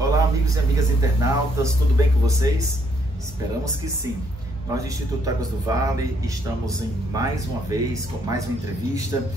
Olá, amigos e amigas internautas, tudo bem com vocês? Esperamos que sim. Nós do Instituto Águas do Vale estamos em mais uma vez com mais uma entrevista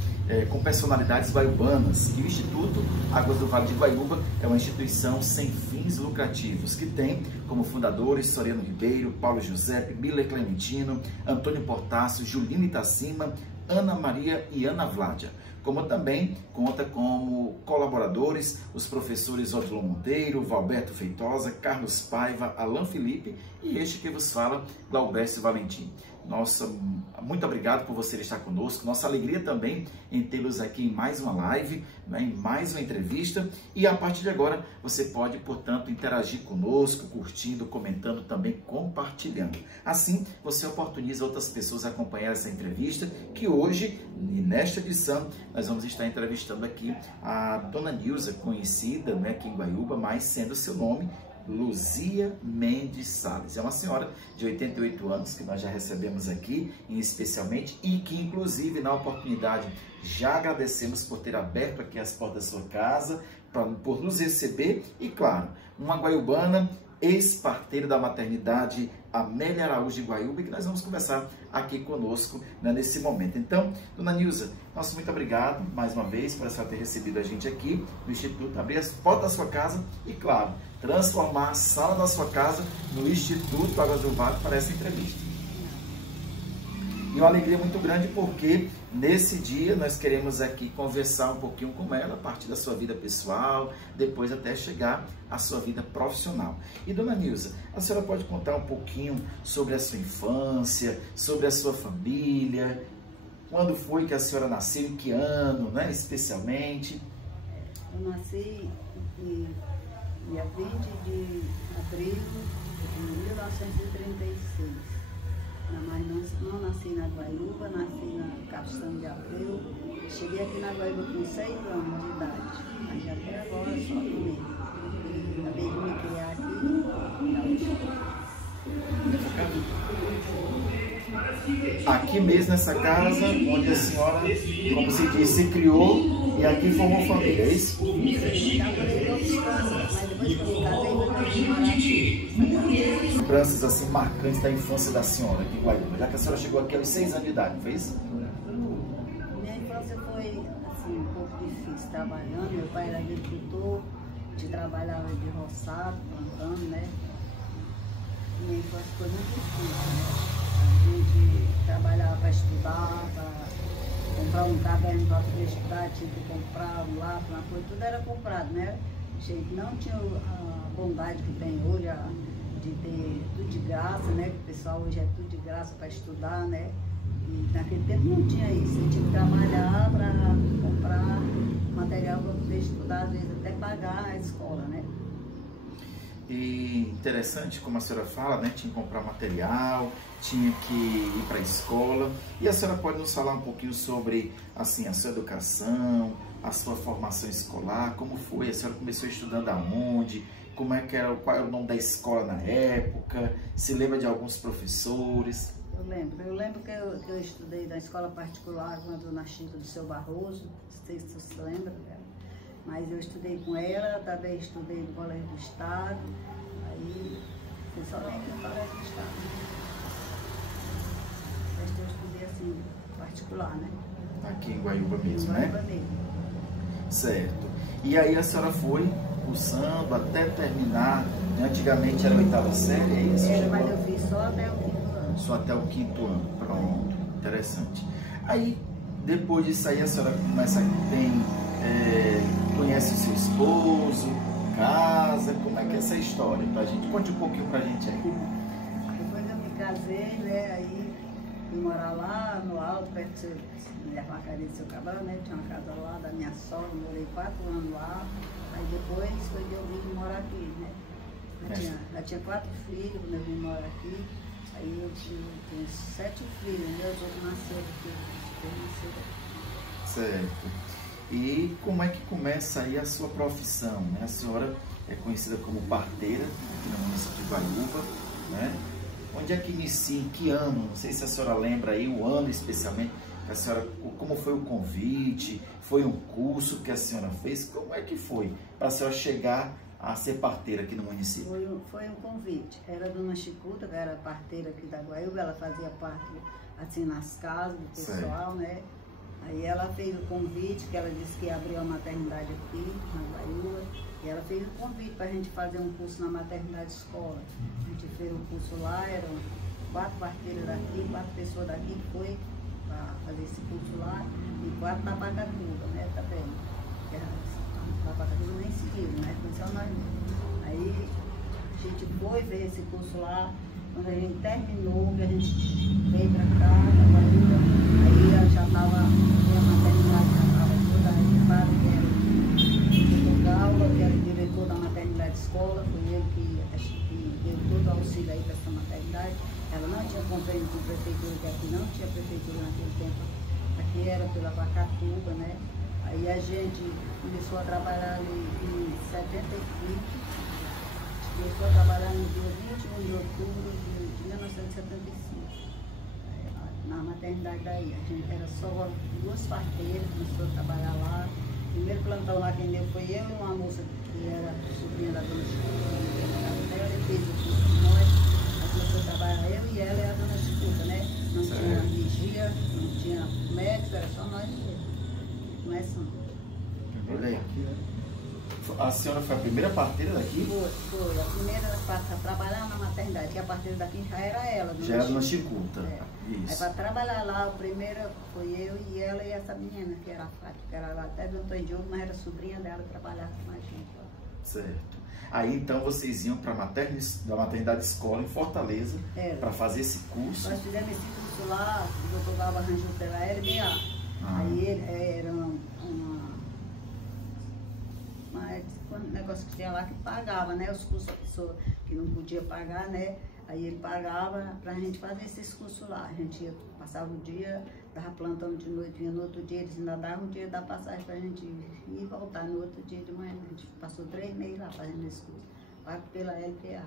com personalidades guaiubanas. E o Instituto Águas do Vale de Guaiúba é uma instituição sem fins lucrativos que tem como fundadores Soriano Ribeiro, Paulo Giuseppe, Miller Clementino, Antônio Portácio, Julino Itacima, Ana Maria e Ana Vládia, como também conta como colaboradores os professores Odilon Monteiro, Valberto Feitosa, Carlos Paiva, Alain Felipe e este que vos fala, Glaubercio Valentim. Nossa, muito obrigado por você estar conosco, nossa alegria também em tê-los aqui em mais uma live, em mais uma entrevista, e a partir de agora você pode, portanto, interagir conosco, curtindo, comentando, também compartilhando. Assim, você oportuniza outras pessoas a acompanhar essa entrevista, que hoje, nesta edição, nós vamos estar entrevistando aqui a Dona Nilza, conhecida aqui em Guaiúba, mas sendo seu nome Luzia Mendes Salles. É uma senhora de 88 anos que nós já recebemos aqui, especialmente, e que inclusive na oportunidade já agradecemos por ter aberto aqui as portas da sua casa, por nos receber, e claro, uma guaiubana, ex-parteira da maternidade Amélia Araújo de Guaiúba, e que nós vamos conversar aqui conosco nesse momento. Então, Dona Nilza, nosso muito obrigado mais uma vez por ter recebido a gente aqui no Instituto, abrir as portas da sua casa e, claro, transformar a sala da sua casa no Instituto Águas do Vale para essa entrevista. E uma alegria muito grande porque nesse dia nós queremos aqui conversar um pouquinho com ela, a partir da sua vida pessoal, depois até chegar à sua vida profissional. E Dona Nilza, a senhora pode contar um pouquinho sobre a sua infância, sobre a sua família, quando foi que a senhora nasceu, em que ano, especialmente? Eu nasci em dia 20 de abril de 1936. Mas não nasci na Guaiúba, nasci na Castanho de Abreu. Cheguei aqui na Guaiúba com 6 anos de idade, mas até agora só mesmo. Acabei de me criar aqui. Aqui mesmo nessa casa, onde a senhora, como se diz, se criou e aqui formou família, é isso? Lembranças assim marcantes da infância da senhora aqui em Guaiúba, já que a senhora chegou aqui aos 6 anos de idade, não foi isso? Minha infância foi assim, um pouco difícil, trabalhando. Meu pai era agricultor, trabalhava de roçado, plantando, né? Minha infância foi muito difícil, A gente trabalhava para estudar, para comprar um caderno para poder estudar, tinha que comprar um lápis, uma coisa, tudo era comprado, né? A gente não tinha a bondade que tem hoje, de ter tudo de graça, né? O pessoal hoje é tudo de graça para estudar, né? E naquele tempo não tinha isso, eu tinha que trabalhar para comprar material para poder estudar, às vezes até pagar a escola, né? E interessante, como a senhora fala, tinha que comprar material, tinha que ir para a escola. E a senhora pode nos falar um pouquinho sobre assim, a sua educação, a sua formação escolar, como foi? A senhora começou estudando aonde? Como é que era, qual era o nome da escola na época? Se lembra de alguns professores? Eu lembro que eu estudei na escola particular quando na Chico do Seu Barroso, não sei se você se lembra dela. Mas eu estudei com ela, também estudei no Colégio do Estado, aí principalmente no Colégio do Estado. Mas eu estudei assim, particular, né? Aqui em Guaiúba mesmo, Guaiúba mesmo. Certo. E aí a senhora foi cursando até terminar, antigamente era a 8ª série, é isso? Mas eu fiz só até o 5º ano. Só até o 5º ano, pronto, interessante. Aí, depois disso aí, a senhora começa conhece o seu esposo, casa, como é que é essa história pra gente? Conte um pouquinho pra gente aí. Depois eu me casei, né, aí fui morar lá no alto, perto da Vacaria do Seu Cabral, né, tinha uma casa lá da minha sogra, morei 4 anos lá, aí depois foi que eu vim morar aqui, né. Eu tinha 4 filhos quando eu vim morar aqui, aí eu tinha 7 filhos, né, os outros nasceram aqui, Certo. E como é que começa aí a sua profissão, né? A senhora é conhecida como parteira aqui no município de Guaiúba, né? Onde é que inicia, em que ano? Não sei se a senhora lembra aí, o ano especialmente, a senhora, como foi o convite, foi um curso que a senhora fez, como é que foi para a senhora chegar a ser parteira aqui no município? Foi um convite. Era a dona Chicuta, que era parteira aqui da Guaiúba, ela fazia parte assim nas casas do pessoal, né? Aí ela fez o convite, que ela disse que abriu a maternidade aqui na Guaiúba, e ela fez o convite para a gente fazer um curso na maternidade escola. A gente fez um curso lá, eram 4 parteiras daqui, 4 pessoas daqui que foi para fazer esse curso lá, e 4 na Pacatuba, né? Tá vendo? Na Pacatuba nem seguiu, né? Foi só nós mesmos. Aí a gente foi ver esse curso lá, quando a gente terminou, que a gente veio para cá, na Guaiúba, aí ela já estava, a maternidade já estava toda equipada, que era o Gaula, que era o diretor da maternidade escola, foi ele que deu todo o auxílio aí para essa maternidade. Ela não tinha convênio com a prefeitura, que aqui não tinha prefeitura naquele tempo, aqui era pela Pacatuba, né? Aí a gente começou a trabalhar ali em 75, começou a trabalhar no dia 21 de outubro de 1975, na maternidade daí. A gente era só 2 parteiras, começou a trabalhar lá. O primeiro plantão lá quem deu foi eu e uma moça que era sobrinha da dona Chicuta, ela fez o curso com nós. Aí começou a trabalhar eu e ela e a dona Chicuta, né? Não tinha vigia, não tinha médico, era só nós mesmo. Começamos. Olha aí. A senhora foi a primeira parteira daqui? Foi. A primeira para trabalhar na maternidade, que a parteira daqui já era ela. Já era a dona Chicuta. Isso. Aí para trabalhar lá, o primeiro foi eu e ela e essa menina, que era a Fátima, que era lá até do Antônio Diogo, mas era sobrinha dela, trabalhava com a gente lá. Certo. Aí então vocês iam para a maternidade escola em Fortaleza para fazer esse curso? Nós fizemos esse curso lá, o doutor Galva arranjou pela LBA. Aí era um negócio que tinha lá que pagava, né? Os cursos da pessoa que não podia pagar, né? Aí ele pagava pra gente fazer esses cursos lá. A gente ia, passava o dia, dava plantão de noite, vinha no outro dia, eles ainda davam um dia da passagem pra gente ir e voltar no outro dia de manhã. A gente passou 3 meses lá fazendo esse curso, pago pela LPA.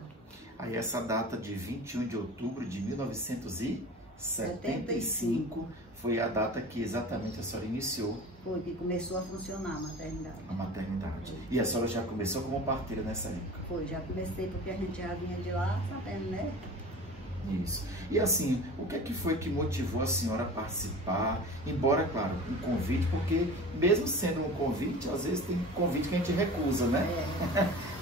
Aí essa data de 21 de outubro de 1975 foi a data que exatamente a senhora iniciou. Foi que começou a funcionar a maternidade. A maternidade. E a senhora já começou como parteira nessa época? Foi, já comecei porque a gente já vinha de lá sabendo, né? Isso. E assim, o que é que foi que motivou a senhora a participar? Embora, claro, um convite, porque mesmo sendo um convite, às vezes tem convite que a gente recusa, né?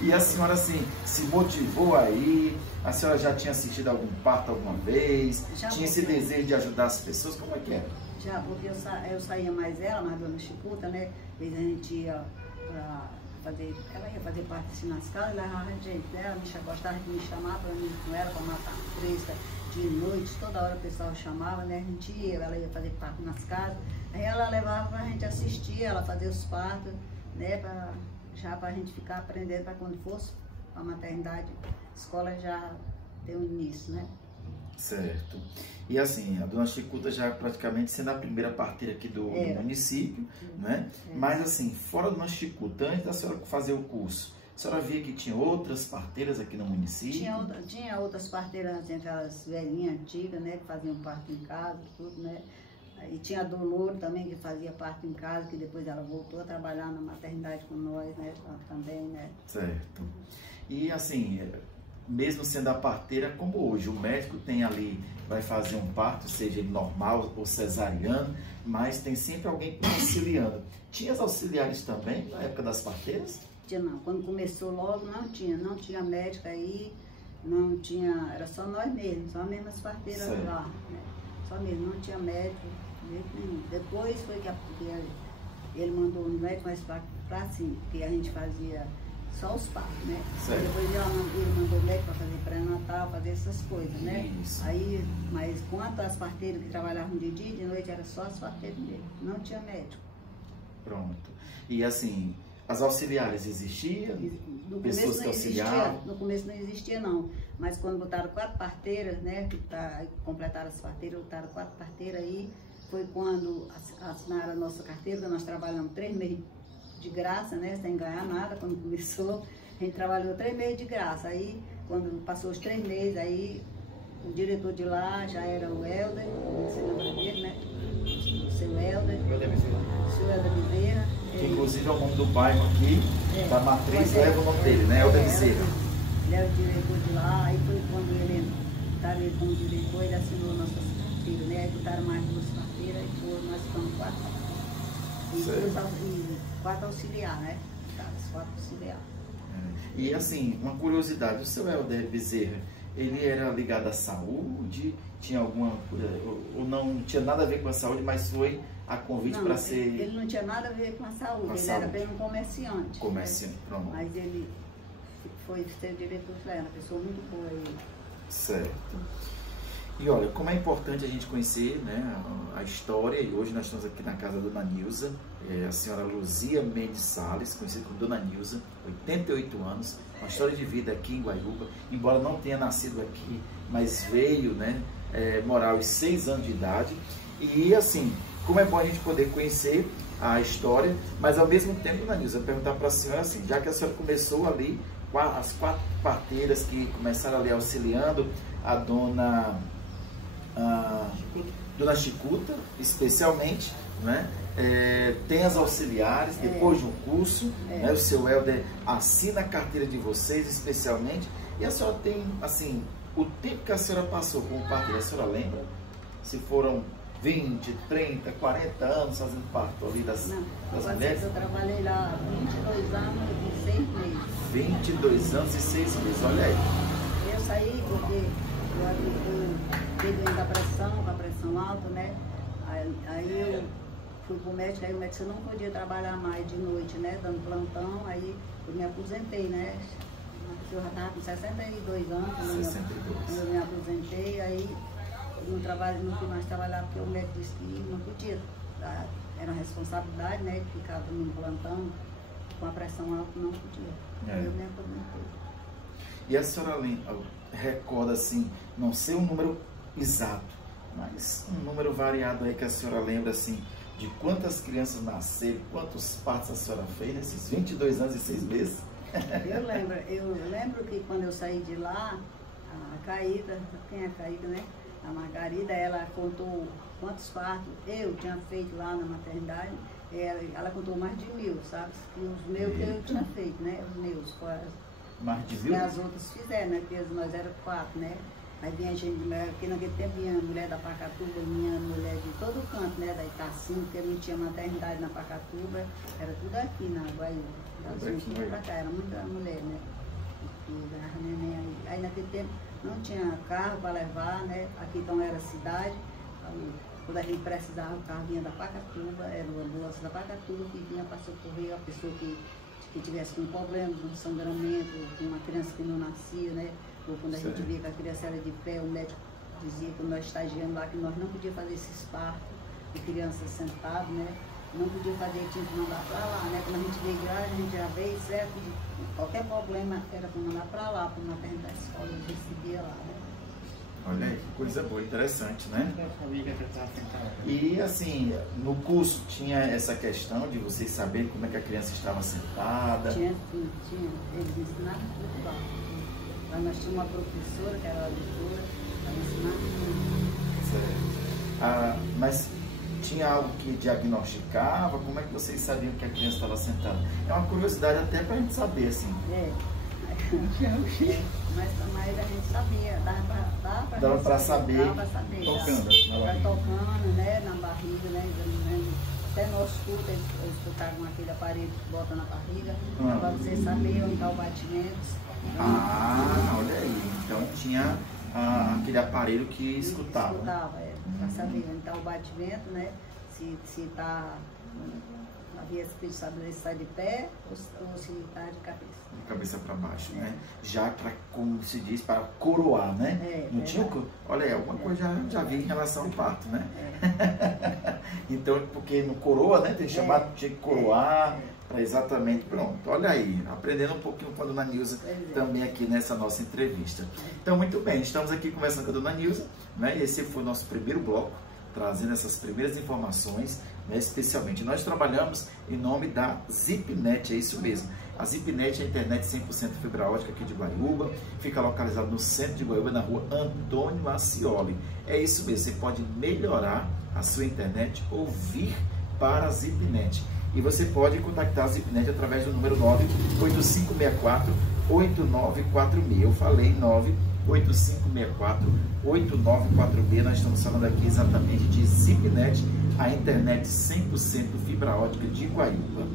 E a senhora, assim, se motivou aí? A senhora já tinha assistido algum parto alguma vez? Já tinha esse desejo de ajudar as pessoas? Como é que era? Já, porque eu saía mais ela, mais dona Chicuta, né? Às vezes a gente ia pra fazer, ela ia fazer parte assim nas casas, e levava a gente, né? Ela gostava de me chamar para mim com ela, para matar fresca de noite, toda hora o pessoal chamava, né? A gente ia, ela ia fazer parte nas casas, aí ela levava pra gente assistir, ela fazia os partos, né? Já pra gente ficar aprendendo para quando fosse a maternidade, a escola já ter um início, né? Certo. E assim, a dona Chicuta já praticamente sendo a primeira parteira aqui do município, né? Mas assim, fora da dona Chicuta, antes da senhora fazer o curso, a senhora via que tinha outras parteiras aqui no município? Tinha outras parteiras, assim, aquelas velhinhas antigas, né? Que faziam parto em casa, tudo, né? E tinha a Doloro também, que fazia parto em casa, que depois ela voltou a trabalhar na maternidade com nós, né? Também, né? Certo. E assim, mesmo sendo a parteira, como hoje, o médico tem ali, vai fazer um parto, seja ele normal ou cesariano, mas tem sempre alguém auxiliando. Tinha as auxiliares também, na época das parteiras? Tinha não, quando começou logo não tinha médico aí, não tinha, era só nós mesmos, só mesmo as parteiras lá, né? Só mesmo, não tinha médico, nenhum. Depois foi que ele mandou um médico mais pra assim, porque a gente fazia só os partos, né? Depois ele mandou o médico para fazer pré-natal, fazer essas coisas, né? Isso. Aí, mas quanto às parteiras que trabalhavam de dia e de noite, era só as parteiras mesmo, não tinha médico. Pronto. E assim, as auxiliares existiam? Pessoas que auxiliavam? No começo não existia não, mas quando botaram 4 parteiras, né? Completaram as parteiras, botaram 4 parteiras aí, foi quando assinaram a nossa carteira, nós trabalhamos 3 meses de graça, né, sem ganhar nada. Quando começou, a gente trabalhou 3 meses de graça. Aí, quando passou os 3 meses, aí o diretor de lá já era o Helder, você lembra dele, né? seu Helder Bezerra. Que inclusive é o nome do bairro aqui, da Matriz, leva o nome dele, né? Helder Bezerra. Ele é o diretor de lá, aí foi quando ele estava como diretor, ele assinou nossas carteiras, né? Aí botaram mais 2 carteiras e nós ficamos 4. E 4 auxiliar, né? 4 auxiliar. E assim, uma curiosidade, o seu Helder Bezerra, ele era ligado à saúde, tinha alguma, ou não tinha nada a ver com a saúde, mas foi a convite para ser... Ele não tinha nada a ver com a saúde, era bem um comerciante. Comerciante, pronto. Mas ele foi ser diretor, foi uma pessoa muito boa. Ele. Certo. E olha, como é importante a gente conhecer, né, a história, e hoje nós estamos aqui na casa da Dona Nilza, a senhora Luzia Mendes Salles, conhecida como Dona Nilza, 88 anos, uma história de vida aqui em Guaiúba, embora não tenha nascido aqui, mas veio, né, morar aos 6 anos de idade. E assim, como é bom a gente poder conhecer a história, mas ao mesmo tempo, Dona Nilza, perguntar para a senhora assim, já que a senhora começou ali, as 4 parteiras que começaram ali auxiliando a Dona Chicuta, especialmente, né? Tem as auxiliares, depois de um curso, né? O seu Helder assina a carteira de vocês, especialmente, e a senhora tem, assim, o tempo que a senhora passou como parteira, a senhora lembra? Se foram 20, 30, 40 anos fazendo parto ali das mulheres? Eu trabalhei lá 22 anos e 6 meses. 22 anos e 6 meses, olha aí. Eu saí porque eu peguei com a pressão alta, né? Aí eu fui pro médico, aí o médico disse, eu não podia trabalhar mais de noite, né? Dando plantão, aí eu me aposentei, né? Eu já estava com 62 anos, quando eu me aposentei, aí não fui mais trabalhar porque o médico disse que não podia. Era uma responsabilidade, né? De ficar no plantão com a pressão alta, não podia. Aí eu me aposentei. E a senhora recorda, assim, não sei o número exato, mas um número variado aí que a senhora lembra, assim, de quantas crianças nasceram, quantos partos a senhora fez nesses 22 anos e 6 meses? Eu lembro que quando eu saí de lá, a Caída, quem é a Caída, né? A Margarida, ela contou quantos partos eu tinha feito lá na maternidade, ela contou mais de 1000, sabe? E os meus que eu tinha feito, né? Os meus, mais de 1000? E as outras fizeram, né? Porque nós éramos 4, né? Aí vinha gente, porque naquele tempo vinha mulher da Pacatuba, vinha mulher de todo canto, né? Da Itacinho, porque não tinha maternidade na Pacatuba, era tudo aqui na Guaiúba. Era muita mulher, né? Aí naquele tempo não tinha carro para levar, né? Aqui então era cidade. Quando a gente precisava, o carro vinha da Pacatuba, era o ambulância da Pacatuba que vinha para socorrer a pessoa que tivesse com problemas, um sangramento, uma criança que não nascia, né? Ou quando a gente via que a criança era de pé, o médico dizia que nós estagiamos lá que nós não podíamos fazer esses partos de crianças sentadas, né? Não podia fazer, tinha que mandar para lá, né? Quando a gente veio grávida, a gente já veio, certo? Qualquer problema era para mandar para lá, para uma maternidade escola, eu recebia lá, né? Olha aí, que coisa boa, interessante, né? E assim, no curso tinha essa questão de vocês saberem como é que a criança estava sentada? Tinha. Eles ensinavam tudo lá. Mas nós tínhamos uma professora, que era a auditora, ela ensinava tudo. Certo. Mas tinha algo que diagnosticava? Como é que vocês sabiam que a criança estava sentada? É uma curiosidade até para a gente saber, assim. Mas a gente sabia, dava para saber. Tocando, né, na barriga, né, até no escuta, eles tocaram aquele aparelho que bota na barriga, para você saber onde está o batimento. Olha aí, então tinha aquele aparelho que escutava. Para saber onde está o batimento, né, se está... Havia que saber se está de pé ou se está de cabeça. De cabeça para baixo, né? Já para, como se diz, para coroar, né? Não tinha, olha aí, alguma coisa já vi em relação ao parto, né? Então, porque no coroa, né? Tem chamado, tinha que coroar, para exatamente, pronto. Olha aí, aprendendo um pouquinho com a Dona Nilza também aqui nessa nossa entrevista. Então, muito bem, estamos aqui conversando com a Dona Nilza, né? E esse foi o nosso primeiro bloco, trazendo essas primeiras informações, né, especialmente. Nós trabalhamos em nome da ZipNet, é isso mesmo. A Zipnet é a internet 100% fibra ótica aqui de Guaiúba, fica localizado no centro de Guaiúba, na rua Antônio Ascioli. É isso mesmo, você pode melhorar a sua internet ou vir para a Zipnet. E você pode contactar a Zipnet através do número 98564-8946. Eu falei 98564-8946. Nós estamos falando aqui exatamente de Zipnet, a internet 100% fibra ótica de Guaiúba.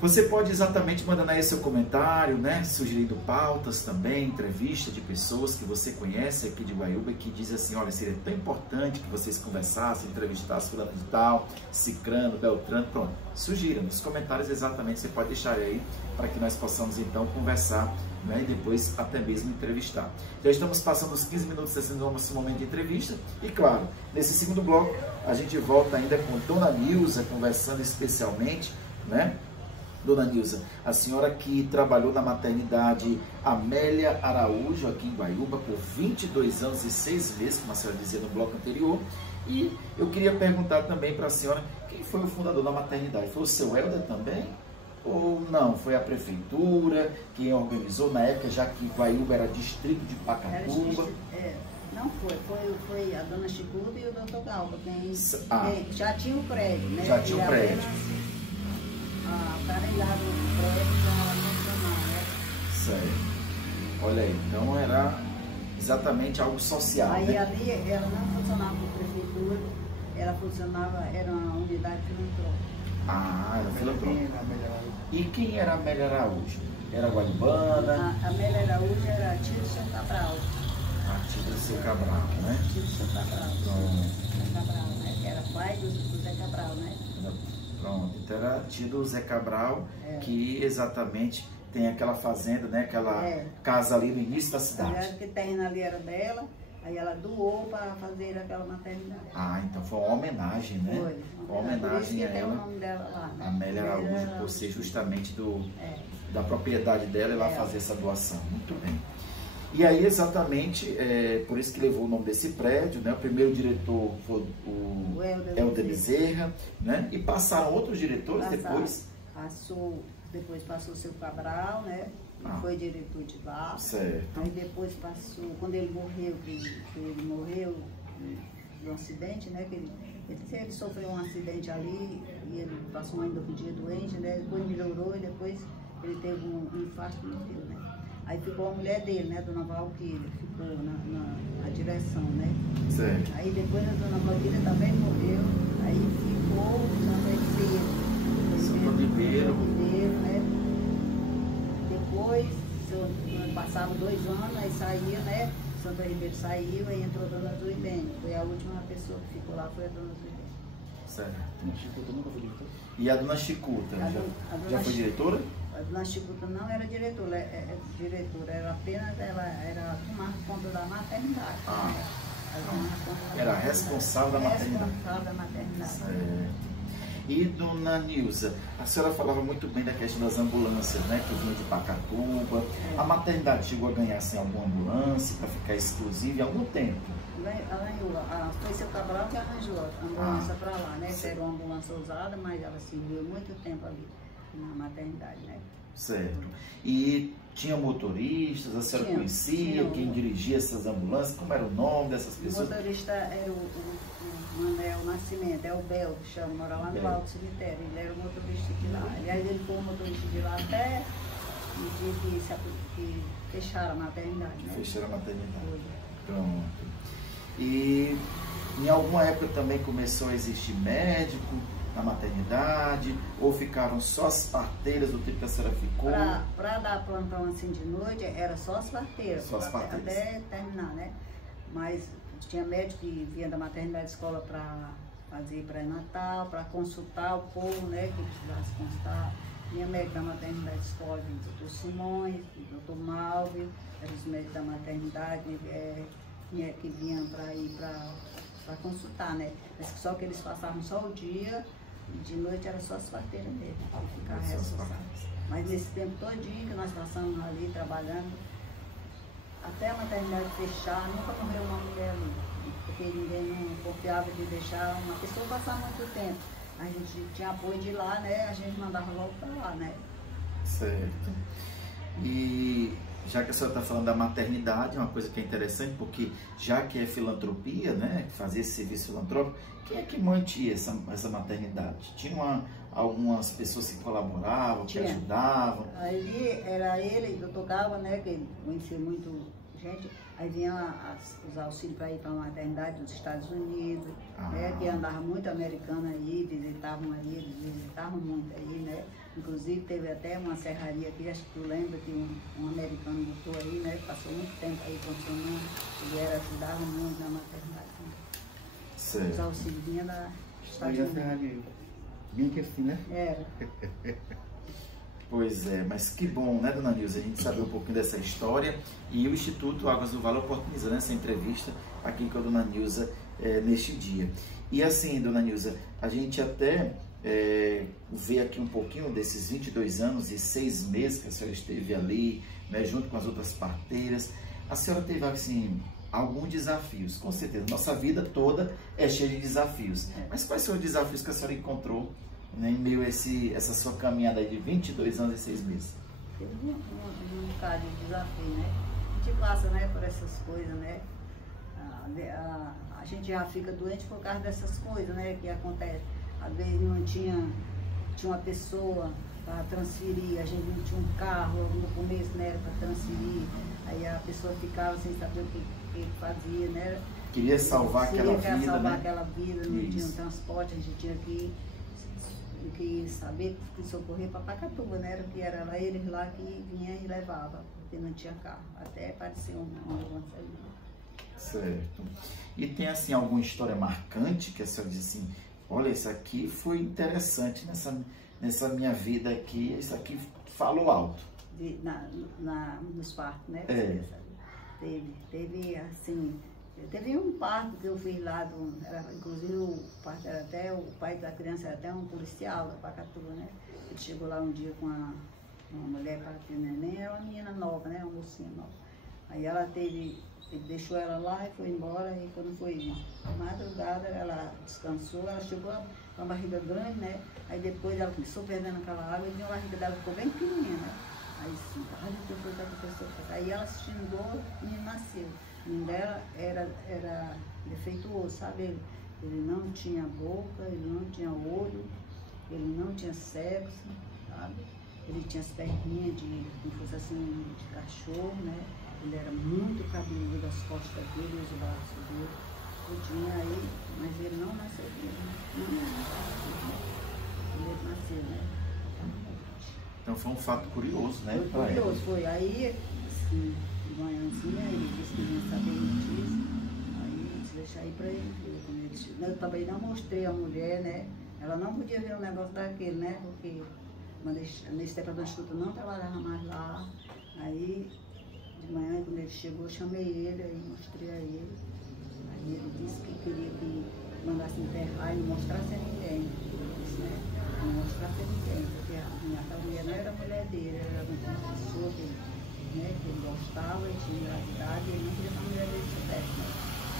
Você pode exatamente mandando aí seu comentário, né? Sugerindo pautas também, entrevista de pessoas que você conhece aqui de Guaiúba, que diz assim, olha, seria tão importante que vocês conversassem, entrevistassem fulano de tal, cicrano, beltrano, pronto. Sugira nos comentários exatamente, você pode deixar aí para que nós possamos então conversar, né? E depois até mesmo entrevistar. Já estamos passando os 15 minutos desse nosso momento de entrevista e claro, nesse segundo bloco a gente volta ainda com Dona Nilza conversando especialmente, né? Dona Nilza, a senhora que trabalhou na maternidade Amélia Araújo, aqui em Guaiúba, por 22 anos e 6 meses, como a senhora dizia no bloco anterior. E eu queria perguntar também para a senhora, quem foi o fundador da maternidade? Foi o seu Helder também? Ou não? Foi a prefeitura quem organizou na época, já que Guaiúba era distrito de Pacatuba? Não foi a Dona Chicuta e o Dr. Galba, quem já tinha o prédio, né? Já tinha o prédio. Aparelhado o prédio para funcionar, né? Certo. Olha aí, então era exatamente algo social, aí, né? Ali ela não funcionava com a prefeitura, ela funcionava, era uma unidade filantrópica. Ah, era filantrópica. E quem era a Amélia Araújo? Era guaibana? A Amélia Araújo era a tia do seu Cabral. A tia do seu Cabral, né? Tia do seu Cabral. Zé Cabral, né? Que era pai do Zé Cabral, né? Pronto, então era tia do Zé Cabral, que exatamente tem aquela fazenda, né? Aquela casa ali no início da cidade. Que terreno ali era dela, aí ela doou para fazer aquela maternidade. Ah, então foi uma homenagem, né? Foi. Uma homenagem a ela. O nome dela lá, né? Amélia Araújo, por ser justamente da propriedade dela e lá fazer essa doação. Muito bem. E aí, exatamente, por isso que levou o nome desse prédio, né? O primeiro diretor foi o Helder Bezerra, né? E passaram outros diretores depois? Depois passou o seu Cabral, né? Foi diretor de lá. Certo. Aí depois passou, quando ele morreu, que ele morreu de um acidente, né? Que ele sofreu um acidente ali e ele passou ainda um dia doente, né? Depois melhorou e depois ele teve um infarto no fio, né? Aí ficou a mulher dele, né, Dona Valquíria, ficou na direção, né? Certo. Aí depois a Dona Valquíria também morreu, aí ficou o Santo Ribeiro, né? Depois, passaram 2 anos, aí saiu, né? Santo Ribeiro saiu, aí entrou a Dona Zuibene. Foi a última pessoa que ficou lá, foi a Dona Zuibene. Certo. A Dona Chicuta nunca foi diretora? E a Dona Chicuta, já foi diretora? A Dona Chicuta não era diretora, era apenas, ela era tomar conta da maternidade. Era responsável da maternidade. Responsável da maternidade. Certo. E Dona Nilza, a senhora falava muito bem da questão das ambulâncias, né, que vinham de Pacatuba. A maternidade chegou a ganhar assim, alguma ambulância para ficar exclusiva em algum tempo? Foi seu Cabral que arranjou a ambulância para lá, né? Que era uma ambulância usada, mas ela serviu muito tempo ali na maternidade, né? Certo. E tinha motoristas, a senhora conhecia quem dirigia essas ambulâncias? Como era o nome dessas pessoas? O motorista era o Manuel Nascimento, é o Bel, que chama, mora lá no Alto Cemitério. Ele era o motorista de lá. Aliás, ele foi o motorista de lá até o dia que fecharam a maternidade, né? Fecharam a maternidade. Pronto. E em alguma época também começou a existir médico na maternidade, ou ficaram só as parteiras do tempo que a senhora ficou? Para dar plantão assim de noite, era só as parteiras, até terminar, né? Mas tinha médico que vinha da maternidade escola para fazer pré-natal, para consultar o povo, né? Que precisasse consultar. Tinha médico da maternidade escola, o doutor Simões, o doutor Malvio, eram os médicos da maternidade, que vinham para ir para consultar, né? Mas só que eles passavam só o dia, e de noite era só as parteiras mesmo, para ficar responsáveis. Mas nesse tempo todinho que nós passamos ali trabalhando, até a maternidade fechar, nunca morreu uma mulher ali, porque ninguém não confiava de deixar uma pessoa passar muito tempo. A gente tinha apoio de lá, né? A gente mandava logo para lá, né? Certo. E já que a senhora está falando da maternidade, uma coisa que é interessante, porque já que é filantropia, né, fazer esse serviço filantrópico, quem é que mantinha essa maternidade? Tinha algumas pessoas que colaboravam, que ajudavam? Aí era ele, eu tocava, né, que ele conhecia muito gente, aí vinha os auxílios para ir para a maternidade dos Estados Unidos, né, que andava muito americano aí, visitavam aí, eles visitavam muito aí, né. Inclusive teve até uma serraria aqui, acho que tu lembra que um americano botou aí, né? Passou muito tempo aí funcionando, ele ajudava muito na maternidade. Né? Os auxílios vinham da serraria. Bem que assim, né? Era. Pois é, mas que bom, né, dona Nilza, a gente saber um pouquinho dessa história. E o Instituto Águas do Vale oportuniza, né, essa entrevista aqui com a dona Nilza neste dia. E assim, dona Nilza, a gente até ver aqui um pouquinho desses 22 anos e 6 meses que a senhora esteve ali, né, junto com as outras parteiras. A senhora teve, assim, alguns desafios, com certeza. Nossa vida toda é cheia de desafios. Mas quais são os desafios que a senhora encontrou, né, em meio a essa sua caminhada de 22 anos e 6 meses? Teve um bocado de desafio, né? A gente passa, né, por essas coisas, né? A gente já fica doente por causa dessas coisas, né, que acontecem. Às vezes não tinha uma pessoa para transferir, a gente não tinha um carro, no começo não era para transferir, aí a pessoa ficava sem saber o que fazia, né? Queria salvar aquela vida, salvar né? aquela vida, não tinha um transporte, a gente tinha que saber que socorrer para Pacatuba, né? Era lá, eles lá que vinha e levava, porque não tinha carro, até parecia uma ambulância ali. Certo. E tem assim alguma história marcante que a senhora diz assim, olha, isso aqui foi interessante nessa minha vida aqui, isso aqui falou alto. Nos partos, né? Teve assim, teve um parto que eu fiz lá, inclusive o parto era até, o pai da criança era até um policial da Pacatuba, né? Ele chegou lá um dia com uma mulher para ter neném, era uma menina nova, né? Uma mocinha nova. Aí ele deixou ela lá e foi embora, e quando foi madrugada, ela descansou, ela chegou com a barriga grande, né? Aí depois ela começou perdendo aquela água e a barriga dela ficou bem pequenininha, né? Aí sim, olha o que foi que aconteceu. Aí ela se xingou e nasceu. O menino dela era defeituoso, sabe? Ele não tinha boca, ele não tinha olho, ele não tinha sexo, sabe? Ele tinha as perninhas como fosse assim, de cachorro, né? Ele era muito cabeludo, das costas dele, os braços dele, tudinho aí, mas ele não nasceu mesmo, ele nasceu, né? Então foi um fato curioso, né? Foi curioso, foi. Aí, assim, de manhãzinha, ele disse que ia saber disso, aí eu disse, deixa aí pra ele ver como ele chegou. Eu também não mostrei a mulher, né? Ela não podia ver um negócio daquele, né? Porque nesse tempo a dona Chuta não trabalhava mais lá, aí de manhã, quando ele chegou, eu chamei ele, aí mostrei a ele. Aí ele disse que queria que mandasse enterrar e não mostrasse a ninguém. Ele disse, né? Não mostrasse a ninguém, porque a mulher não era a mulher dele, era uma pessoa que ele gostava, ele tinha engravidado, e ele não queria que a mulher dele soubesse, né?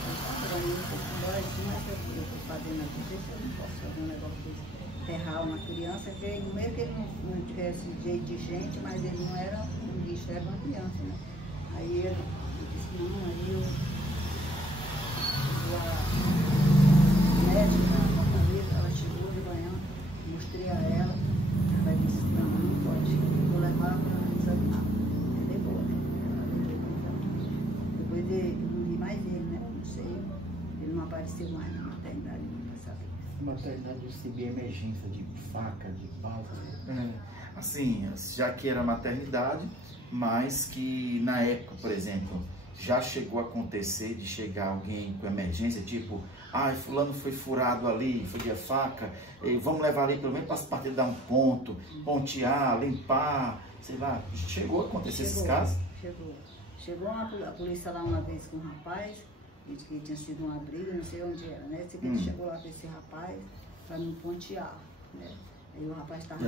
Então, para mim, um pouco embora, mas eu estou fazendo aqui, se eu não posso fazer um negócio desse, enterrar uma criança, que meio que ele não tivesse jeito de gente, mas ele não era um bicho, era uma criança, né? Aí ele disse, não, aí a médica, a portaria, ela chegou de manhã, mostrei a ela disse, não pode, vou levar para examinar. Aí levou, né? Depois eu não vi mais ele, né? Não sei, ele não apareceu mais na maternidade, não vai saber. Maternidade recebia emergência de faca, de pau. Assim, já que era maternidade, mas que na época, por exemplo, já chegou a acontecer de chegar alguém com emergência, tipo, fulano foi furado ali, foi de faca, vamos levar ali pelo menos para as partes dar um ponto, pontear, limpar, sei lá. Chegou a acontecer esses casos? Chegou a polícia lá uma vez com um rapaz, disse que tinha sido uma briga, não sei onde era, né? Ele chegou lá com esse rapaz para me pontear, né? Aí o rapaz estava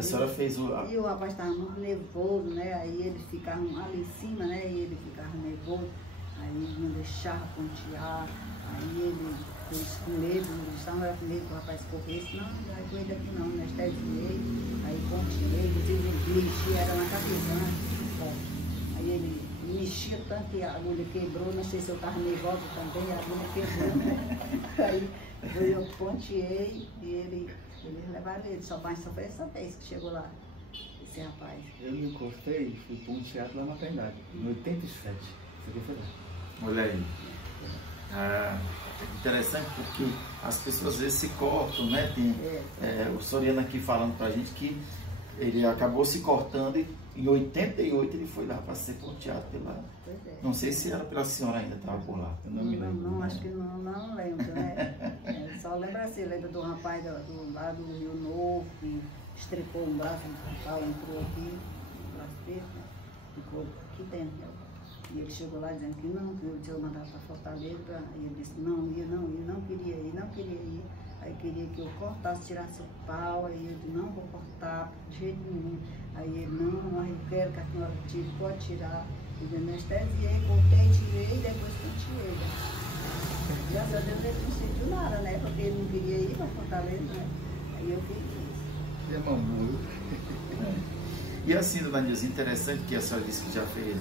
E o rapaz estava muito nervoso, né? Aí eles ficavam ali em cima, né? E ele ficava nervoso, aí ele não deixava pontear, aí ele eles com medo, eles estavam com medo que o rapaz corresse, não vai com ele aqui não, anestesiei, aí continuei, mexi, era uma capizana, aí ele mexia tanto que a agulha quebrou, não sei se eu estava nervosa também, a agulha quebrou, né? Aí eu ponteei e eles levaram ele, só foi essa vez que chegou lá, esse rapaz. Eu me encostei e fui ponteado lá na maternidade, em 87. Isso aqui foi lá. Olha aí. É interessante porque as pessoas às vezes se cortam, né? Tem o Soriano aqui falando pra gente que ele acabou se cortando e em 88 ele foi lá para ser ponteado pela... Não sei se era pela senhora ainda, estava por lá. Eu não me lembro. Não, acho que não lembro, né? Só lembra assim, lembra do rapaz lá do Rio Novo, que estrepou um braço, entrou aqui, o braço dele, né? Ficou aqui dentro, né? E ele chegou lá dizendo que não, que eu tinha mandado para Fortaleza, e ele disse não queria ir. Aí queria que eu cortasse, tirasse o pau, aí eu disse, não vou cortar, de jeito nenhum. Aí ele, não, eu quero que a senhora tire, pode tirar. Eu anestesiei, cortei, tirei e depois continuei. Graças a Deus ele não sentiu nada, né? Porque ele não queria ir para Fortaleza, né? Aí eu fiz isso. É mamãe. E assim, dona Nilza, interessante que a senhora disse que já fez,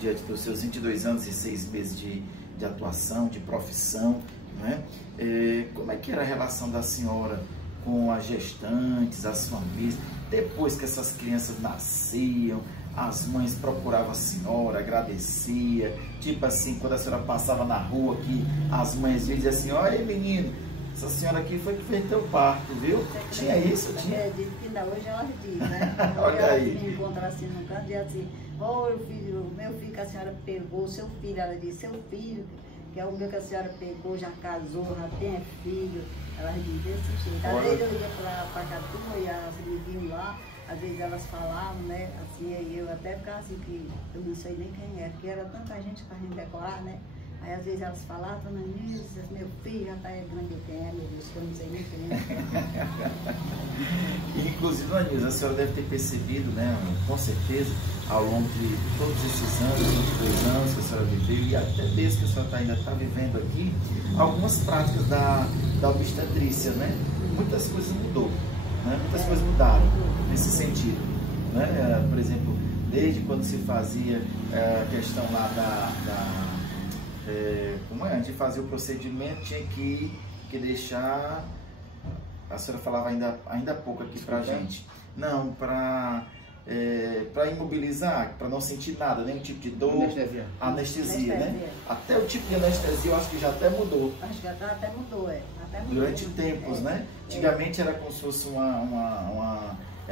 diante dos seus 22 anos e 6 meses de atuação, de profissão, né? Como é que era a relação da senhora com as gestantes, as famílias? Depois que essas crianças nasciam, as mães procuravam a senhora, agradecia, tipo assim, quando a senhora passava na rua aqui, as mães diziam assim, olha menino, essa senhora aqui foi que fez teu parto, viu? Tinha isso? Tinha? Diz que ainda hoje ela diz, né? Olha ela aí. me encontra assim no canto e diz assim, meu filho que a senhora pegou, seu filho, ela diz, seu filho, que é o meu que a senhora pegou, já casou, já tem filho, ela diz desse jeito. Às vezes eu ia para Catu e as vizinhas lá, às vezes elas falavam, né, assim, aí eu até ficava assim, que eu não sei nem quem era, porque era tanta gente para a gente decorar, né? Aí às vezes elas falavam, dona Nilza, meu filho já está grande, eu tenho, meu Deus, que eu não sei nem quem é. Inclusive, dona Nilza, a senhora deve ter percebido, né, com certeza, ao longo de todos esses anos, 22 anos que a senhora viveu, e até mesmo que a senhora ainda está vivendo aqui, algumas práticas da obstetrícia, né? Muitas coisas mudou, né? Muitas coisas mudaram nesse sentido, né? Por exemplo, desde quando se fazia a questão lá como é? Antes de fazer o procedimento tinha que deixar, a senhora falava ainda há pouco aqui pra gente, não, para imobilizar, para não sentir nada, nenhum tipo de dor, anestesia, né? Até o tipo de anestesia eu acho que já até mudou. Acho que até mudou, Até mudou. Durante tempos, né? Antigamente era como se fosse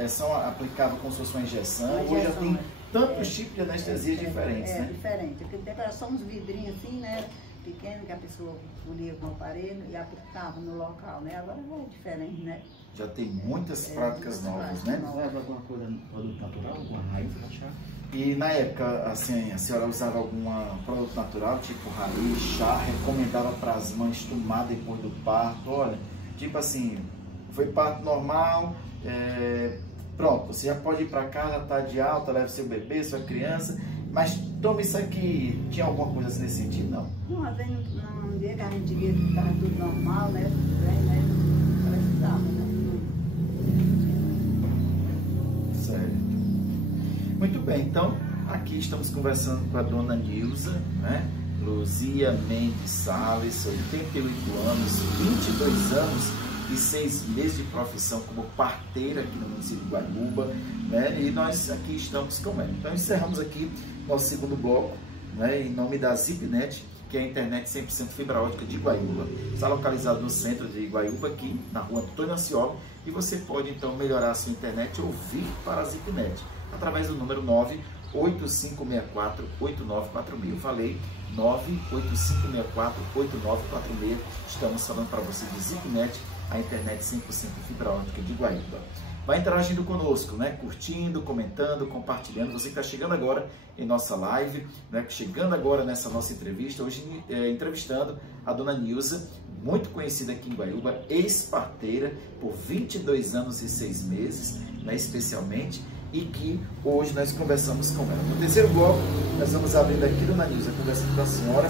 só aplicava como se fosse uma injeção, hoje já tem tantos tipos de anestesia diferentes, né? Diferente. Naquele tempo era só uns vidrinhos assim, né? Pequeno, que a pessoa polia com o aparelho e aplicava no local, né? Agora é diferente, né? Já tem muitas práticas novas, né? Leva alguma coisa, produto natural, alguma raiz para chá? E na época, assim, a senhora usava algum produto natural, tipo raiz, chá, recomendava para as mães tomar depois do parto? Olha, tipo assim, foi parto normal, pronto, você já pode ir para casa, tá de alta, leva seu bebê, sua criança, mas tome isso aqui. Tinha alguma coisa assim nesse sentido, não? Não, às vezes num dia que a gente via que estava tudo normal, né? Tudo bem, né? Precisava, né? Certo. Muito bem, então aqui estamos conversando com a dona Nilza, né? Luzia Mendes Salles, 88 anos, 22 anos e 6 meses de profissão como parteira aqui no município de Guaiúba, né? E nós aqui estamos com ela. Então encerramos aqui nosso segundo bloco, né? Em nome da Zipnet, que é a internet 100% fibra ótica de Guaiúba. Está localizado no centro de Guaiúba, aqui na rua Antônio Ancioli, e você pode então melhorar a sua internet ou vir para a Zipnet através do número 98564-8946. Eu falei 98564-8946. Estamos falando para você de Zipnet, a internet 100% fibra ótica de Guaiúba. Vai interagindo conosco, né? Curtindo, comentando, compartilhando. Você que está chegando agora em nossa live, né? Chegando agora nessa nossa entrevista, hoje entrevistando a dona Nilza, muito conhecida aqui em Guaiúba, ex-parteira por 22 anos e 6 meses, né? Especialmente, e que hoje nós conversamos com ela. No terceiro bloco, nós vamos abrindo aqui, dona Nilza, conversando com a senhora,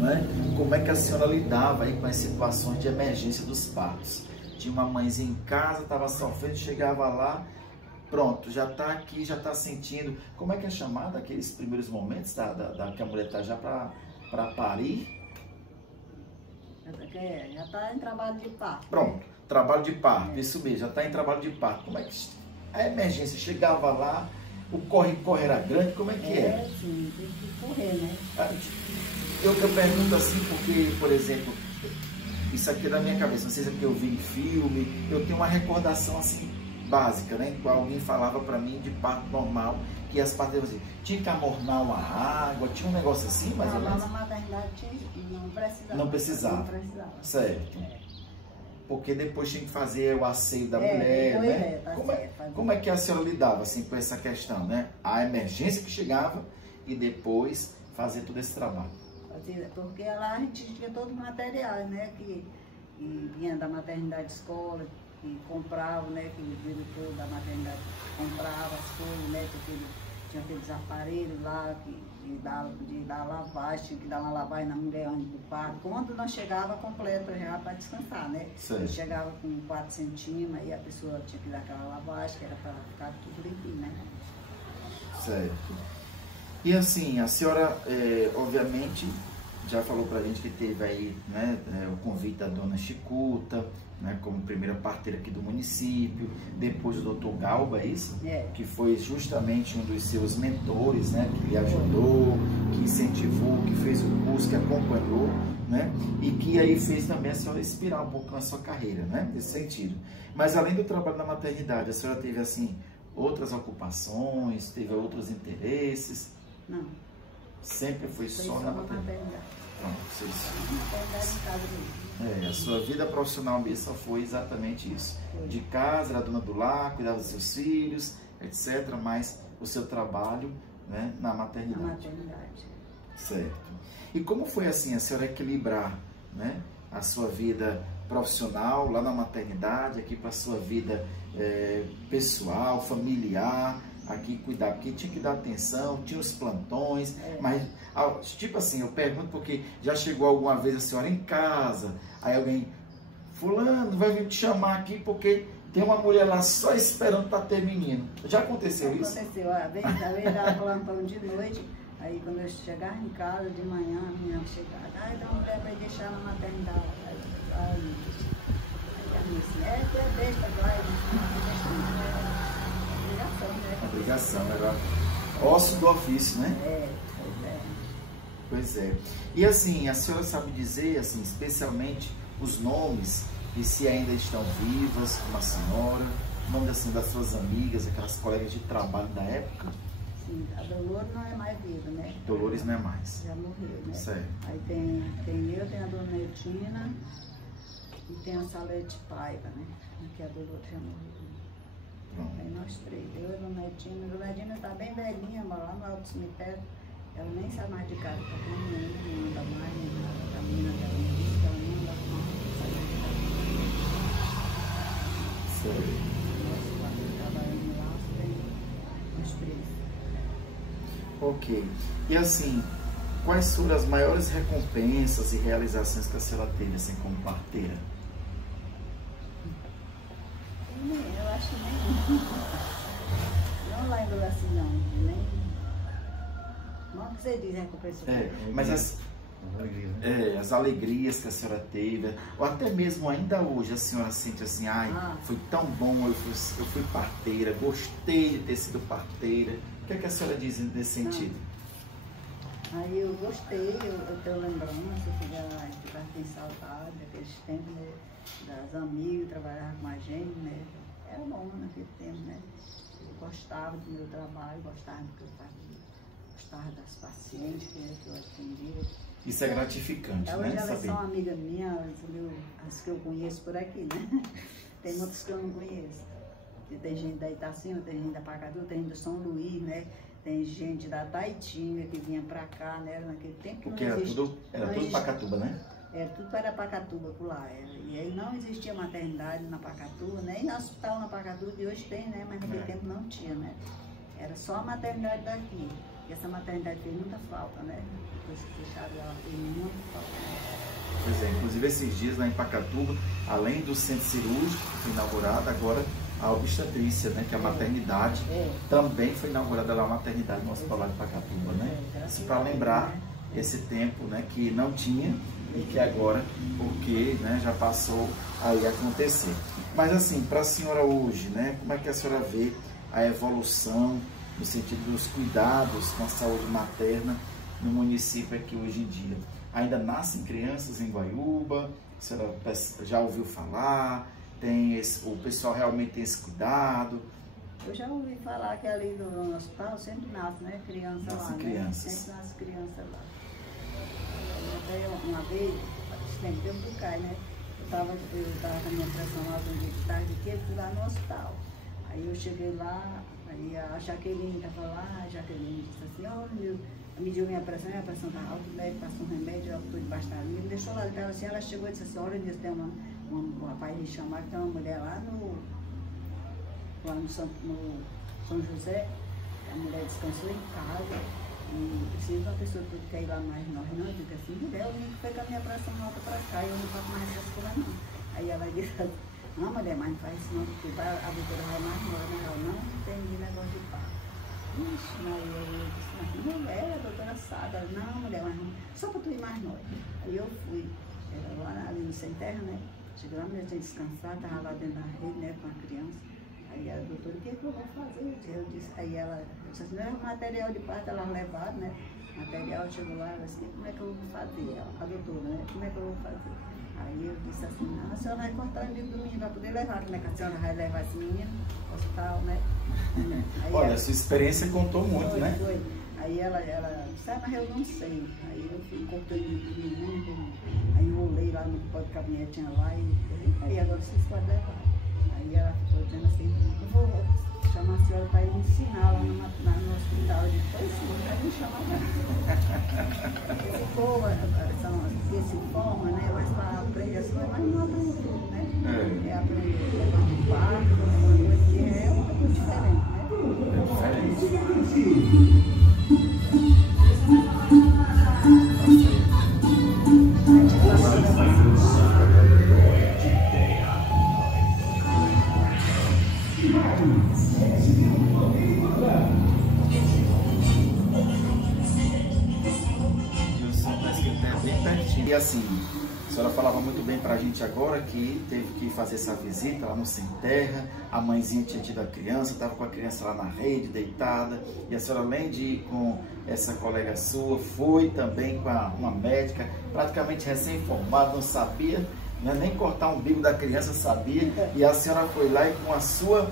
né? Como é que a senhora lidava aí com as situações de emergência dos partos? Tinha uma mãezinha em casa, estava sofrendo, chegava lá, pronto, já está aqui, já está sentindo. Como é que é chamado aqueles primeiros momentos que a mulher está já para parir? Já está em trabalho de parto. Pronto, trabalho de parto, isso mesmo, já está em trabalho de parto. Como é que a emergência chegava lá, o corre-corre era grande, como é que é? Sim, tem que correr, né? Eu pergunto assim porque, por exemplo, isso aqui é da minha cabeça, não sei se é porque eu vi em filme, eu tenho uma recordação assim, básica, né? Qual alguém falava para mim de parto normal, que as parteiras assim, tinha que amornar uma água, tinha um negócio assim, mais ou menos? Lá na maternidade não precisava. Não precisava. Não precisava. Certo. Porque depois tinha que fazer o asseio da mulher, né? Tá como é que a senhora lidava assim, com essa questão, né? A emergência que chegava e depois fazer todo esse trabalho. Porque lá a gente tinha todos os materiais, né? Que vinha da maternidade escola, que comprava, né? Que o diretor da maternidade comprava as coisas, né? Tinha aqueles aparelhos lá de dar lavagem, tinha que dar uma lavagem na mulher antes do parto. Quando nós chegava completo já para descansar, né? Chegava com 4 centímetros e a pessoa tinha que dar aquela lavagem, que era para ficar tudo limpinho, né? Certo. E assim, a senhora, obviamente, já falou pra gente que teve aí, né, o convite da dona Chicuta, né, como primeira parteira aqui do município, depois o doutor Galba, é isso? Que foi justamente um dos seus mentores, né, que lhe ajudou, que incentivou, que fez o curso, que acompanhou, né, e que aí fez também a senhora inspirar um pouco na sua carreira, né, nesse sentido. Mas além do trabalho na maternidade, a senhora teve, assim, outras ocupações, teve outros interesses? Não. Sempre foi só na maternidade? Pronto, maternidade em casa mesmo. A sua vida profissional mesmo só foi exatamente isso. De casa, era dona do lar, cuidava dos seus filhos, etc. Mas o seu trabalho, né, na maternidade. Na maternidade. Certo. E como foi assim a senhora equilibrar, né, a sua vida profissional lá na maternidade, aqui para a sua vida pessoal, familiar, aqui cuidar, porque tinha que dar atenção, tinha os plantões, mas tipo assim, eu pergunto porque já chegou alguma vez a senhora em casa, aí alguém, fulano, vai vir te chamar aqui porque tem uma mulher lá só esperando para ter menino. Já aconteceu isso? Aconteceu, às vezes dava plantão de noite, aí quando eu chegava em casa de manhã, a menina chegava, aí então a mulher vai deixar na maternidade, aí a minha assim, tu deixa, vai, obrigação, era ócio do ofício, né? Pois é. E assim, a senhora sabe dizer, assim, especialmente os nomes e se ainda estão vivas, como a senhora, o nome assim, das suas amigas, aquelas colegas de trabalho da época? Sim, a Dolores não é mais viva, né? Dolores não é mais. Já morreu, né? Certo. Aí tem a dona Netina e tem a Salete Paiva, né? Que a Dolores já morreu. Aí nós três, eu e a Dona Edina. A Dona Edina está bem velhinha, mas lá no alto cemitério, ela nem sai mais de casa, porque a menina não anda mais, a menina dela me disse que ela não anda mais. Sei. Nós trabalhamos lá, tem nós três. Ok. E assim, quais foram as maiores recompensas e realizações que a senhora teve assim como parteira? Eu acho que nem. Não lembro assim, não. Nem. Não que você diz, recompensa. Mas as alegrias que a senhora teve, ou até mesmo ainda hoje a senhora sente assim, foi tão bom, eu fui parteira, gostei de ter sido parteira. O que é que a senhora diz nesse sentido? Aí eu gostei, eu tenho lembrança, ficava tem saudade daqueles tempos, né? Das amigas, trabalhava com a gente, né? Era bom naquele tempo, né? Eu gostava do meu trabalho, gostava do que eu fazia, gostava das pacientes que eu atendia. Isso é gratificante, hoje né? Elas são amigas minhas, as que eu conheço por aqui, né? Tem muitas que eu não conheço. Tem gente da Itacima, tem gente da Pacatu, tem gente do São Luís, né? Tem gente da Taitinga que vinha pra cá, né? Naquele tempo que porque não existia. Era tudo Pacatuba, né? Tudo para Pacatuba por lá. E aí não existia maternidade na Pacatuba, nem hospital na Pacatuba, de hoje tem, né? Mas naquele tempo não tinha, né? Era só a maternidade daqui. E essa maternidade fez muita falta, né? Depois que fecharam ela, fez muita falta. Pois é, inclusive esses dias lá em Pacatuba, além do centro cirúrgico que foi inaugurado, agora a obstetrícia, né, que é a maternidade, também foi inaugurada lá a maternidade no hospital lá de Pacatuba, né? Isso para lembrar esse tempo, né, que não tinha e que agora, porque, né, já passou aí a acontecer. Mas assim, para a senhora hoje, né, como é que a senhora vê a evolução no sentido dos cuidados com a saúde materna no município aqui hoje em dia? Ainda nascem crianças em Guaiúba? A senhora já ouviu falar? O pessoal realmente tem esse cuidado? Eu já ouvi falar que ali no hospital sempre nasce, né? Criança lá, crianças. Né? Sempre nasce criança lá. Até uma vez, sempre tempo do CAI, né? Eu tava com a minha pressão lá de tarde que eu fui lá no hospital. Aí eu cheguei lá, aí a Jaqueline estava lá, a Jaqueline disse assim, olha, mediu minha pressão tá alta, o médico passou um remédio, ela foi debaixo da linha, me deixou lá, então, assim, ela chegou e disse assim, olha, tem um rapaz me chamar, que tem uma mulher lá no São José, a mulher descansou em casa, e precisa de uma pessoa que quer ir lá mais nós, não, eu digo assim, mulher, eu vim pegar minha pressão alta para cá, eu não faço mais essas coisas não. Aí ela disse, não, mulher, mas não faz isso não, porque a doutora vai mais nós, né? Ela não entendi negócio de parto. Ixi, mas eu disse, mas mulher, a doutora sabe. Ela, não, mulher, mas não, só para tu ir mais nós. Aí eu fui, era lá ali no Sem Terra, né? Cheguei lá, a mulher tinha descansado, estava lá dentro da rede, né, com a criança. Aí a doutora, o que eu vou fazer? Eu disse, aí ela disse assim, não é material de parto, ela levado, né? Material, chegou lá, ela disse, como é que eu vou fazer? A doutora, né? Como é que eu vou fazer? Aí eu disse assim, não, a senhora vai cortar o umbigo do menino para poder levar, né? Que a senhora vai levar esse menino ao hospital, né? Aí olha, a sua experiência contou muito, foi, né? Foi. Aí ela disse, mas eu não sei. Aí eu fui, cortei o umbigo do menino, aí enrolei lá no pó de gabinete, tinha lá, aí agora vocês podem levar. Aí ela ficou dizendo assim, eu vou chamar a senhora para ir me ensinar lá no hospital. Eu disse, pois sim, não vai me chamar não. Esse povo, esse forma, né? Mas para aprender as coisas, mas não aprende tudo, né? É aprender negócio de parto, negócio de é uma coisa diferente, né? E assim, a senhora falava muito bem pra gente agora que teve que fazer essa visita lá no Sem Terra, a mãezinha tinha tido a criança, estava com a criança lá na rede, deitada, e a senhora, além de ir com essa colega sua, foi também com uma médica, praticamente recém-formada, não sabia, né, nem cortar o umbigo da criança sabia, e a senhora foi lá e com a sua,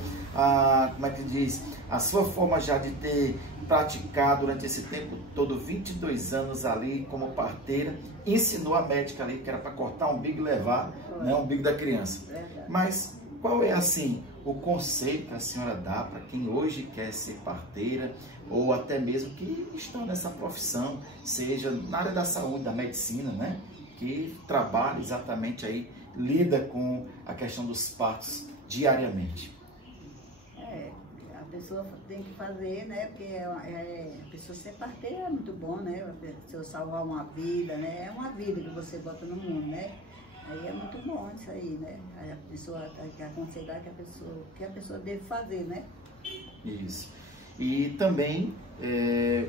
como é que diz, a sua forma já de ter praticado durante esse tempo todo, 22 anos ali como parteira, ensinou a médica ali que era para cortar o umbigo e levar, né, o umbigo da criança. Mas qual é assim o conceito que a senhora dá para quem hoje quer ser parteira ou até mesmo que estão nessa profissão, seja na área da saúde, da medicina, né, que trabalha exatamente aí, lida com a questão dos partos diariamente? A pessoa tem que fazer, né? Porque a pessoa ser parteira é muito bom, né? A pessoa salvar uma vida, né? É uma vida que você bota no mundo, né? Aí é muito bom isso aí, né? Aí a pessoa tem que aconselhar que a pessoa deve fazer, né? Isso. E também,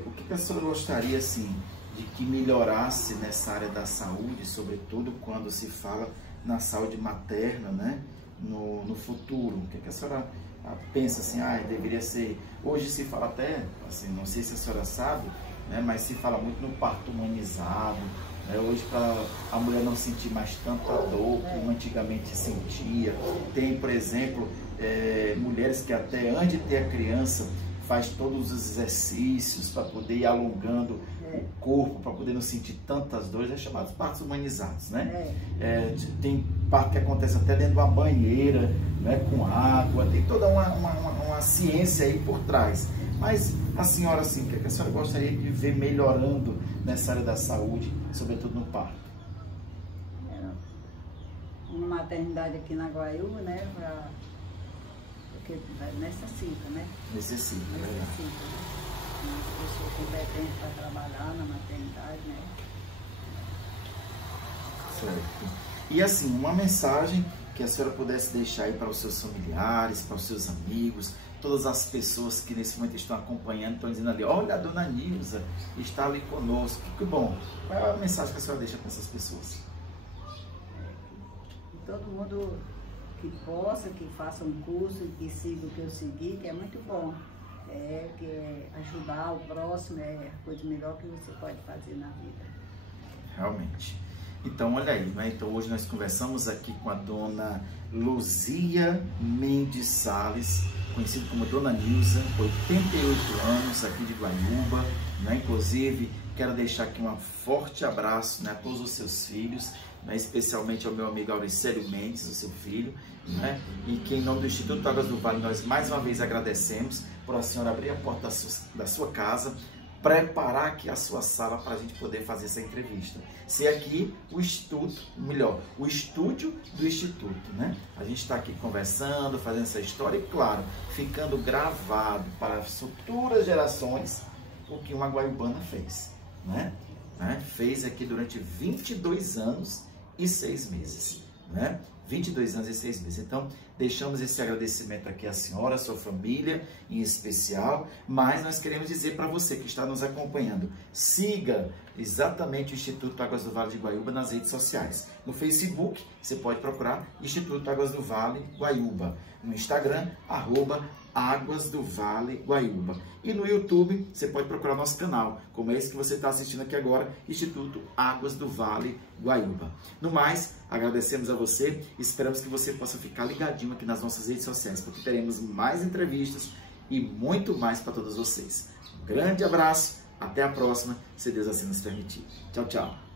o que a senhora gostaria, assim, de que melhorasse nessa área da saúde, sobretudo quando se fala na saúde materna, né? No futuro, o que a senhora pensa assim, deveria ser, hoje se fala até, assim, não sei se a senhora sabe, né, mas se fala muito no parto humanizado, né, hoje para a mulher não sentir mais tanta dor como antigamente sentia. Tem, por exemplo, mulheres que até antes de ter a criança faz todos os exercícios para poder ir alongando o corpo, para poder não sentir tantas dores, é chamado partos humanizados, né? Tem parto que acontece até dentro de uma banheira, né, com água, tem toda uma ciência aí por trás. Mas a senhora, assim, o que a senhora gostaria de ver melhorando nessa área da saúde, sobretudo no parto? Uma maternidade aqui na Guaiúba, né, porque necessita, né? Necessita, né? Necessita, né? Uma pessoa competente para trabalhar na maternidade, né? Certo. E assim, uma mensagem que a senhora pudesse deixar aí para os seus familiares, para os seus amigos, todas as pessoas que nesse momento estão acompanhando, estão dizendo ali, olha, a dona Nilza está ali conosco, que bom. Qual é a mensagem que a senhora deixa para essas pessoas? Todo mundo que possa, que faça um curso, que siga o que eu segui, que é muito bom. Que é ajudar o próximo, é a coisa melhor que você pode fazer na vida. Realmente. Então, olha aí, né? Então, hoje nós conversamos aqui com a dona Luzia Mendes Salles, conhecida como Dona Nilza, 88 anos, aqui de Guaiúba, né? Inclusive, quero deixar aqui um forte abraço, né, a todos os seus filhos, né, especialmente ao meu amigo Auricélio Mendes, o seu filho, né? E que em nome do Instituto Águas do Vale, nós mais uma vez agradecemos por a senhora abrir a porta da sua casa, preparar aqui a sua sala para a gente poder fazer essa entrevista. Ser aqui o instituto, melhor, o estúdio do instituto, né? A gente está aqui conversando, fazendo essa história e, claro, ficando gravado para as futuras gerações o que uma guaiubana fez, né? Fez aqui durante 22 anos e 6 meses, né? 22 anos e 6 meses. Então, deixamos esse agradecimento aqui à senhora, à sua família em especial, mas nós queremos dizer para você que está nos acompanhando, siga exatamente o Instituto Águas do Vale de Guaiúba nas redes sociais. No Facebook, você pode procurar Instituto Águas do Vale Guaiúba. No Instagram, @Águas do Vale Guaiúba. E no YouTube, você pode procurar nosso canal, como esse que você está assistindo aqui agora, Instituto Águas do Vale Guaiúba. No mais, agradecemos a você, esperamos que você possa ficar ligadinho aqui nas nossas redes sociais, porque teremos mais entrevistas e muito mais para todos vocês. Um grande abraço, até a próxima, se Deus assim nos permitir. Tchau, tchau.